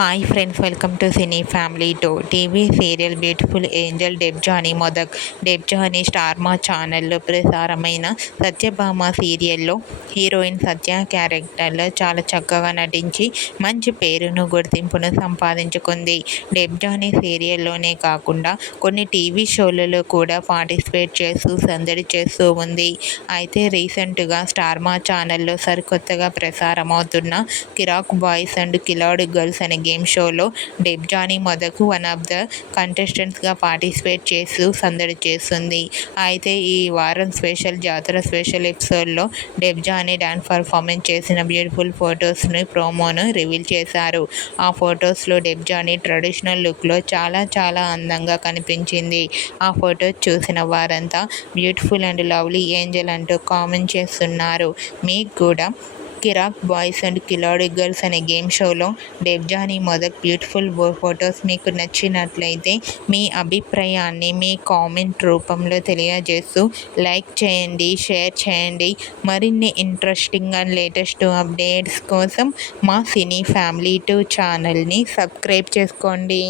Hi friends, welcome to cine family two. TV serial beautiful angel Debjani Modak. Debjani star Maa ఛానల్లో ప్రసారమైన సత్యభామ సీరియల్లో heroine సత్య క్యారెక్టర్లో చాలా చక్కగా నటించి మంచి పేరును గుర్తింపును సంపాదించుకుంది. డెబ్జానీ సీరియల్లోనే కాకుండా కొన్ని టీవీ షోలలో కూడా పార్టిసిపేట్ చేస్తూ సందడి చేస్తూ ఉంది. అయితే రీసెంట్గా స్టార్ మా ఛానల్లో సరికొత్తగా ప్రసారమవుతున్న Kiraak boys and Khiladi girls game గేమ్ షోలో Debjani Modak one of the కంటెస్టెంట్స్గా పార్టిసిపేట్ చేస్తూ సందడి చేస్తుంది. అయితే ఈ వారం జాతర స్పెషల్ ఎపిసోడ్లో డెబ్జానీ డాన్స్ పర్ఫార్మెన్స్ చేసిన బ్యూటిఫుల్ ఫొటోస్ని ప్రోమోను రివీల్ చేశారు. ఆ ఫొటోస్లో డెబ్జానీ ట్రెడిషనల్ లుక్లో చాలా చాలా అందంగా కనిపించింది. ఆ ఫొటోస్ చూసిన వారంతా బ్యూటిఫుల్ అండ్ లవ్లీ ఏంజల్ అంటూ కామెంట్ చేస్తున్నారు. మీకు కూడా కిరాక్ boys and Khiladi girls game గేమ్ షోలో డెబ్జానీ మొదక్ బ్యూటిఫుల్ ఫొటోస్ మీకు నచ్చినట్లయితే మీ అభిప్రాయాన్ని మీ కామెంట్ రూపంలో తెలియజేస్తూ లైక్ చేయండి, షేర్ చేయండి. మరిన్ని ఇంట్రెస్టింగ్ అండ్ లేటెస్ట్ అప్డేట్స్ కోసం మా సినీ ఫ్యామిలీ 2 ఛానల్ని సబ్స్క్రైబ్ చేసుకోండి.